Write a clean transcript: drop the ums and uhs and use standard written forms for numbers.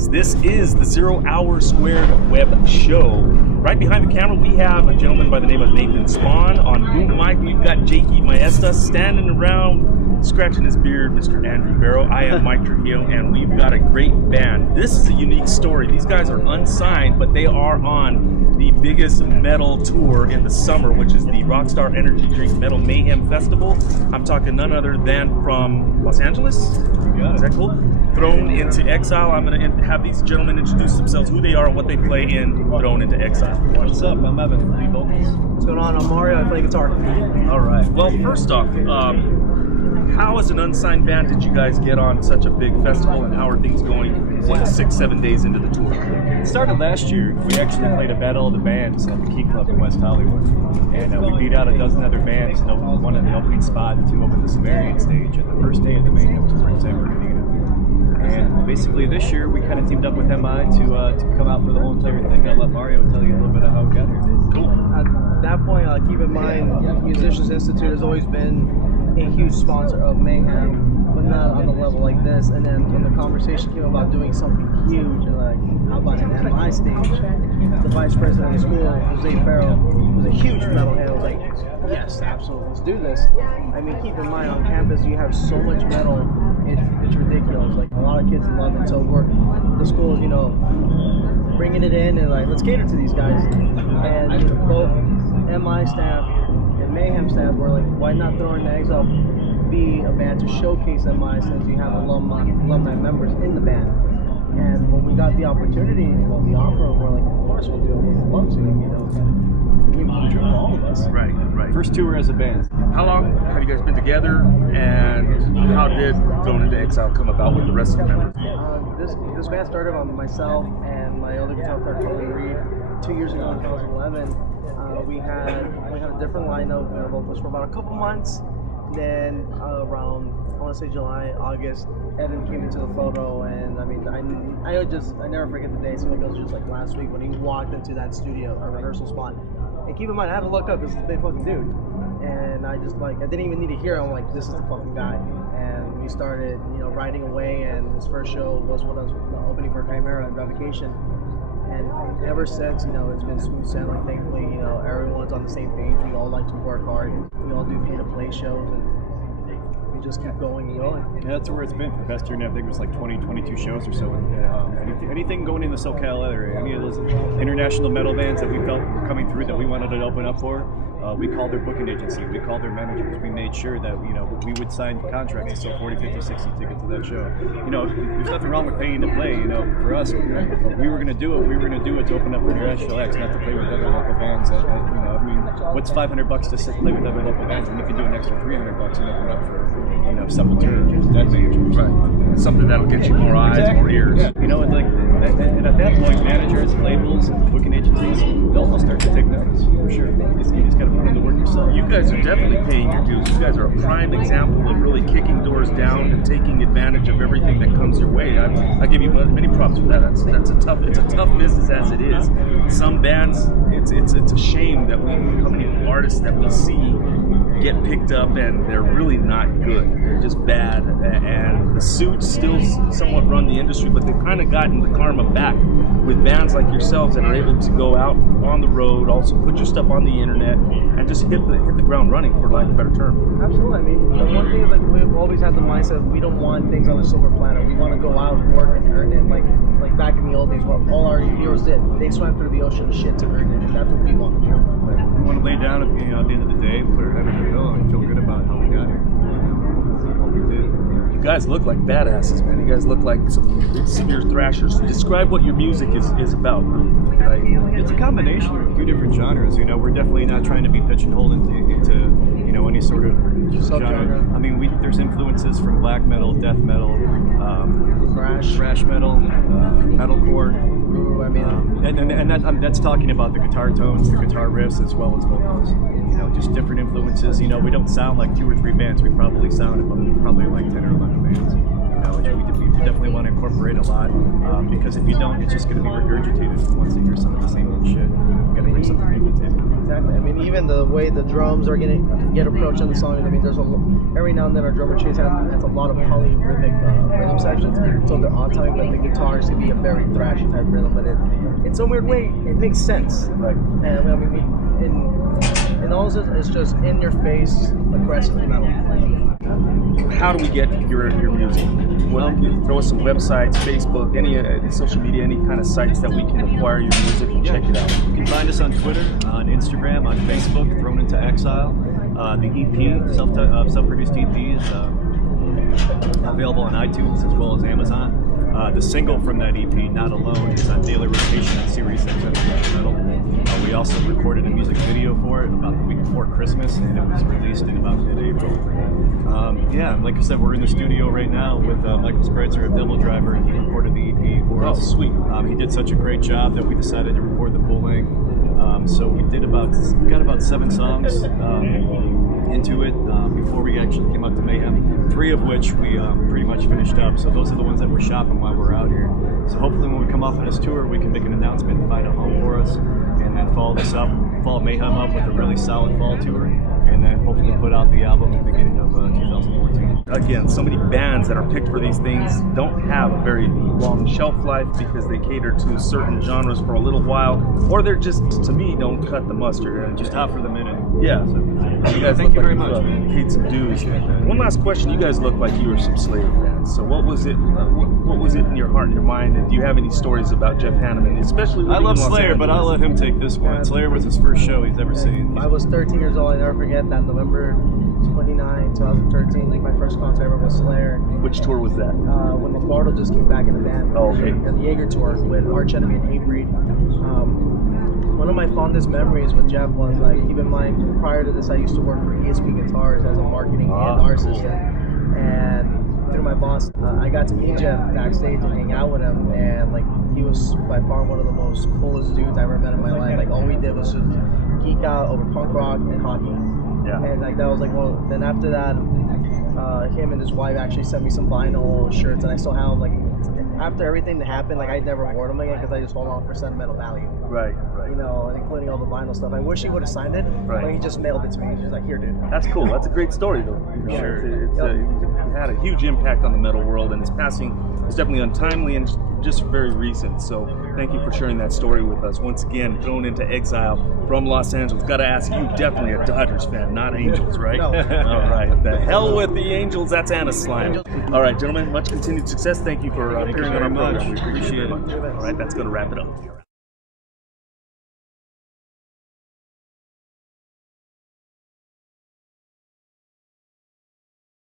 guys. This is the 0 Hour Squared Web Show. Right behind the camera, we have a gentleman by the name of Nathan Spawn. On boom mic, we've got Jakey Maesta standing around, scratching his beard, Mr. Andrew Barrow. I am Mike Trujillo, and we've got a great band. This is a unique story. These guys are unsigned, but they are on the biggest metal tour in the summer, which is the Rockstar Energy Drink Metal Mayhem Festival. I'm talking none other than from Los Angeles. Is that cool? Thrown into Exile. I'm going to have these gentlemen introduce themselves, who they are, and what they play in Thrown into Exile. What's up? I'm Evan, lead vocals. What's going on? I'm Mario. I play guitar. All right. Well, first off, how as an unsigned band did you guys get on such a big festival, and how are things going 6-7 days into the tour? It started last year. We actually played a battle of the bands at the Key Club in West Hollywood. And we beat out a dozen other bands, one in the opening spot and two opened the Sumerian stage at the first day of the Mayhem tour in San Bernardino. And basically this year we kind of teamed up with MI to come out for the whole entire thing. I'll let Mario tell you a little bit of how we got here. Cool. At that point, keep in mind, Musicians Institute has always been a huge sponsor of Mayhem, but not on the level like this. And then when the conversation came about doing something huge, and like, how about an MI stage? The vice president of the school, Jose Farrell, was a huge metalhead. I was like, yes, absolutely, let's do this. I mean, keep in mind, on campus you have so much metal, it's ridiculous. Like, a lot of kids love it. So the school is, bringing it in and like, let's cater to these guys. And both MI staff and Mayhem staff were like, why not Throw into Exile be a band to showcase MI, since you have alumni members in the band. And when we got the opportunity, the offer, we're like, of course we'll do it. We'd love to, Dream come true for all of us. Right. First tour as a band. How long have you guys been together, and how did Thrown into Exile come about with the rest of the members? This band started on myself and my other guitar player, Colin Reed, 2 years ago in 2011. We had a different lineup of vocals for about a couple months. Then around, I want to say July, August, Evan came into the photo, and I mean, I never forget the day. So it was just like last week when he walked into that studio, our rehearsal spot. And keep in mind, I had to look up, this is the big fucking dude. And I didn't even need to hear it. I'm like, this is the fucking guy. And we started, riding away, and his first show was when I was opening for Chimera and Revocation. And ever since, it's been smooth sailing. Thankfully, everyone's on the same page. We all like to work hard. We all do pay-to-play shows, and we just keep going and going. Yeah, that's where it's been for the past year and a half. I think it was like 22 shows or so. Anything going in the SoCal area, any of those international metal bands that we felt were coming through that we wanted to open up for, we called their booking agency, we called their managers. We made sure that we would sign contracts to sell 40, 50, 60 tickets to that show. There's nothing wrong with paying to play. For us, we were going to do it. We were going to do it to open up for International X, not to play with other local bands. What's $500 to sit and play with other local bands, and you can do an extra $300 and open up for Sepultura, Death Angels. Right. Something that'll get you more eyes, exactly. more ears. Yeah. And at that point, managers, labels, booking agencies, they'll all start to take notice, for sure. You just got to put in the work yourself. You guys are definitely paying your dues. You guys are a prime example of really kicking doors down and taking advantage of everything that comes your way. I give you many props for that. It's a tough business as it is. Some bands, it's a shame that how many artists that we see get picked up and they're really not good. They're just bad, and the suits still somewhat run the industry, but they've kind of gotten the karma back with bands like yourselves that are able to go out on the road, also put your stuff on the internet, and just hit the ground running, for lack of a better term. Absolutely. I mean, the one thing is, like, we've always had the mindset, we don't want things on a silver platter. We want to go out and work and earn it. Like back in the old days, what all our heroes did. They swam through the ocean of shit to earn it, and that's what we want to do. We want to lay down at the end of the day, put our head on the pillow, and feel good about how we got here. That's what we did. You guys look like badasses, man. You guys look like some severe thrashers. Describe what your music is about. It's a combination of a few different genres. We're definitely not trying to be pigeonholed into any sort of genre. I mean, there's influences from black metal, death metal, thrash metal, metalcore. And that's talking about the guitar tones, the guitar riffs, as well as vocals. Just different influences. We don't sound like 2 or 3 bands. We probably sound like 10 or 11 bands. We definitely want to incorporate a lot, because if you don't, it's just going to be regurgitated once you hear some of the same old shit. You got to bring something new to the table. exactly. I mean, even the way the drums are get approached on the song. I mean, there's every now and then our drummer Chase has a lot of polyrhythmic rhythm sections, so they're odd timing, but the guitars can be a very thrashy type rhythm. But in some weird way, it makes sense. Right. And I mean, in all of this, it's just in your face, aggressive metal. How do we get your music? Throw us some websites, Facebook, any social media, any kind of sites that we can acquire your music and check it out. You can find us on Twitter, on Instagram, on Facebook, Thrown Into Exile. The EP, self-produced EP, is available on iTunes as well as Amazon. The single from that EP, Not Alone, is on daily rotation on Series 6 of Metal. We also recorded a music video for it about the week before Christmas, and it was released in about mid-April. Like I said, we're in the studio right now with Michael Spreitzer of Devil Driver, and he recorded the EP for us. Oh, sweet. He did such a great job that we decided to record the full length. So we got about 7 songs into it before we actually came out to Mayhem, 3 of which we pretty much finished up. So those are the ones that we're shopping while we're out here. So hopefully when we come off on this tour, we can make an announcement and find a home for us, and then follow Mayhem up with a really solid fall tour, and then hopefully put out the album at the beginning of 2014. Again, so many bands that are picked for these things don't have a very long shelf life because they cater to certain genres for a little while, or they're just, to me, don't cut the mustard and Just hot for the minute. Yeah. You guys Thank look you very like much, you, man. paid some dues. One last question: you guys look like you were some Slayer fans. So what was it? What was it in your heart and your mind? And do you have any stories about Jeff Hanneman, especially? I love in Los Slayer, but I'll Angeles? let him take this one. Slayer was his first show he's ever seen. I was 13 years old. I never forget that. November 29, 2013. Like my first concert ever was Slayer. Which tour was that? When Lombardo just came back in the band. Oh, okay. The Jaeger tour with Arch Enemy and Hatebreed. One of my fondest memories with Jeff was, like, keep in mind, prior to this, I used to work for ESP Guitars as a marketing A&R assistant. And through my boss, I got to meet Jeff backstage and hang out with him. And, like, he was by far one of the most coolest dudes I ever met in my life. Like, all we did was just geek out over punk rock and hockey. Yeah. And, like, that was, like, well, then after that, him and his wife actually sent me some vinyl shirts, and I still have them. Like, after everything that happened, like, I never wore them again because I just hold on for sentimental value. Right. You know, and including all the vinyl stuff. I wish he would have signed it, Right. but he just mailed it to me. He's just like, here, dude. That's cool. That's a great story, though. You know, Sure. It had a huge impact on the metal world, and his passing is definitely untimely and just very recent. So thank you for sharing that story with us. Once again, Thrown Into Exile from Los Angeles. Got to ask you, definitely a Dodgers fan, not Angels, right? No. All right. The hell with the Angels. That's Anna Slime. All right, gentlemen. Much continued success. Thank you for appearing on our very much. program. We appreciate it. Appreciate it. All right, that's going to wrap it up.